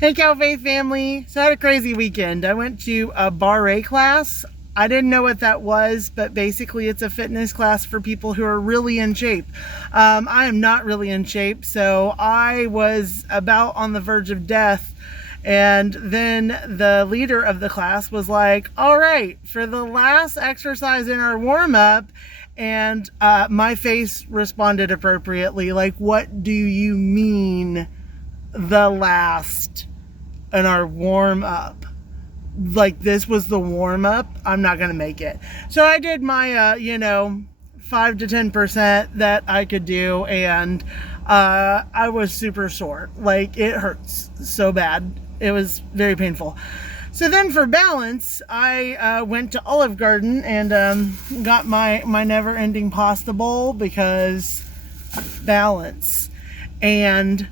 Hey, Calfaith family. So I had a crazy weekend. I went to a Barre class. I didn't know what that was, but basically it's a fitness class for people who are really in shape. I am not really in shape, so I was about on the verge of death. And then the leader of the class was like, all right, for the last exercise in our warm-up, and my face responded appropriately, like, what do you mean the last in our warm-up? Like, this was the warm-up? I'm not gonna make it. So I did my 5 to 10% that I could do, and I was super sore. Like, it hurts so bad. It was very painful. So then for balance, I went to Olive Garden and got my Never Ending Pasta Bowl, because balance. And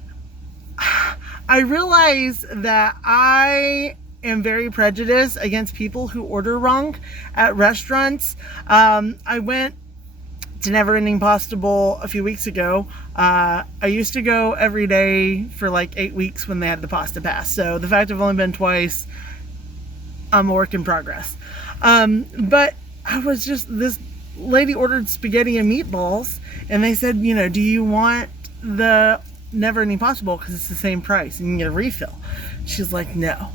I realize that I am very prejudiced against people who order wrong at restaurants. I went to Never Ending Pasta Bowl a few weeks ago. I used to go every day for like 8 weeks when they had the pasta pass. So the fact I've only been twice, I'm a work in progress. But I was just, this lady ordered spaghetti and meatballs, and they said, do you want the Never Ending Pasta Bowl because it's the same price and you can get a refill? She's like, no,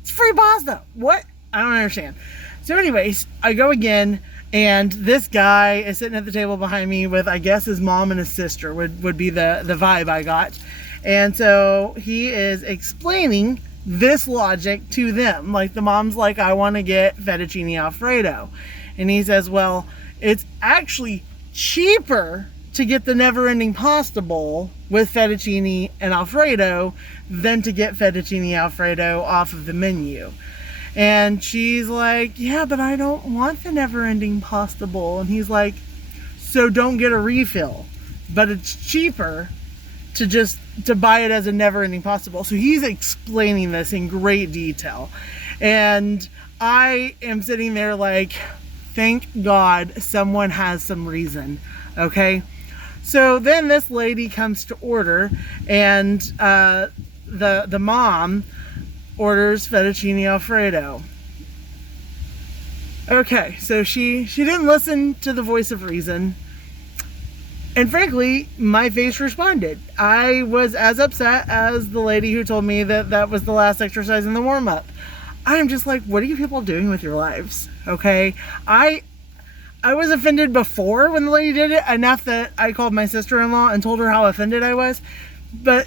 it's free pasta. What? I don't understand. So anyways, I go again, and this guy is sitting at the table behind me with, I guess, his mom and his sister would be the vibe I got. And so he is explaining this logic to them. Like, the mom's like, I want to get fettuccine Alfredo. And he says, well, it's actually cheaper to get the Never Ending Pasta Bowl with fettuccine and Alfredo than to get fettuccine Alfredo off of the menu. And she's like, yeah, but I don't want the Never Ending Pasta Bowl. And he's like, so don't get a refill, but it's cheaper to buy it as a Never Ending Pasta Bowl. So he's explaining this in great detail, and I am sitting there like, thank God someone has some reason. Okay. So then this lady comes to order, and the mom orders fettuccine Alfredo. Okay, so she didn't listen to the voice of reason. And frankly, my face responded. I was as upset as the lady who told me that was the last exercise in the warm-up. I'm just like, what are you people doing with your lives? Okay, I was offended before when the lady did it, enough that I called my sister-in-law and told her how offended I was. But,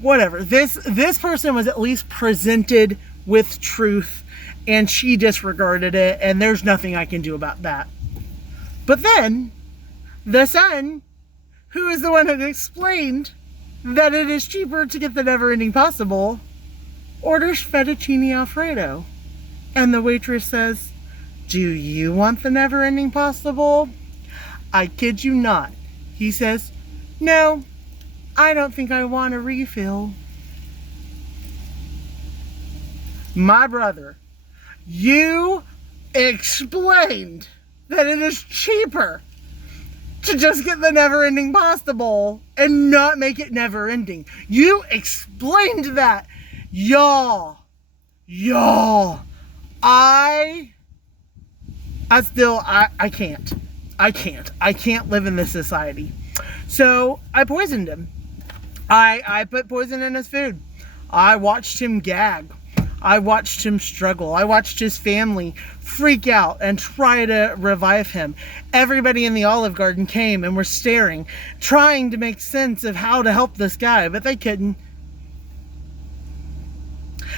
whatever. This person was at least presented with truth, and she disregarded it, and there's nothing I can do about that. But then, the son, who is the one who explained that it is cheaper to get the Never Ending Pasta Bowl, orders fettuccine Alfredo. And the waitress says, do you want the Never Ending Pasta Bowl? I kid you not. He says, no, I don't think I want a refill. My brother, you explained that it is cheaper to just get the Never Ending Pasta Bowl and not make it never ending. You explained that. Y'all, I can't live in this society. So I poisoned him. I put poison in his food. I watched him gag. I watched him struggle. I watched his family freak out and try to revive him. Everybody in the Olive Garden came and were staring, trying to make sense of how to help this guy, but they couldn't.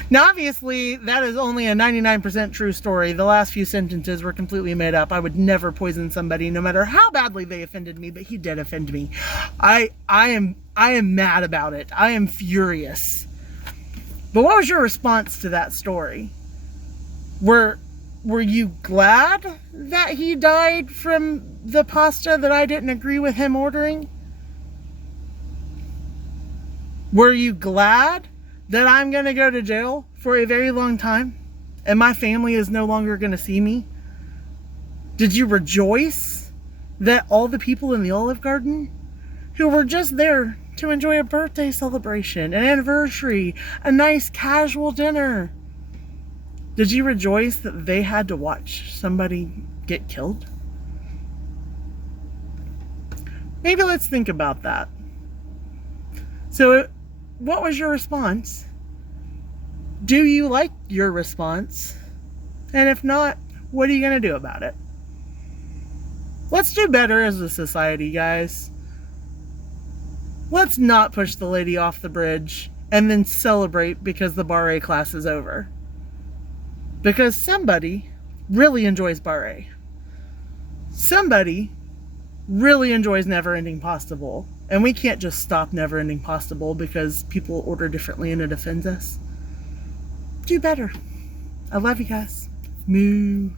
Now, obviously, that is only a 99% true story. The last few sentences were completely made up. I would never poison somebody, no matter how badly they offended me, but he did offend me. I am mad about it. I am furious. But what was your response to that story? Were you glad that he died from the pasta that I didn't agree with him ordering? Were you glad that I'm going to go to jail for a very long time and my family is no longer going to see me? Did you rejoice that all the people in the Olive Garden who were just there to enjoy a birthday celebration, an anniversary, a nice casual dinner. Did you rejoice that they had to watch somebody get killed? Maybe let's think about that. So, what was your response? Do you like your response? And if not, what are you going to do about it? Let's do better as a society, guys. Let's not push the lady off the bridge and then celebrate because the Barre class is over. Because somebody really enjoys Barre. Somebody really enjoys Never Ending Pasta Bowl. And we can't just stop Never Ending Pasta Bowl because people order differently and it offends us. Do better. I love you guys. Moo.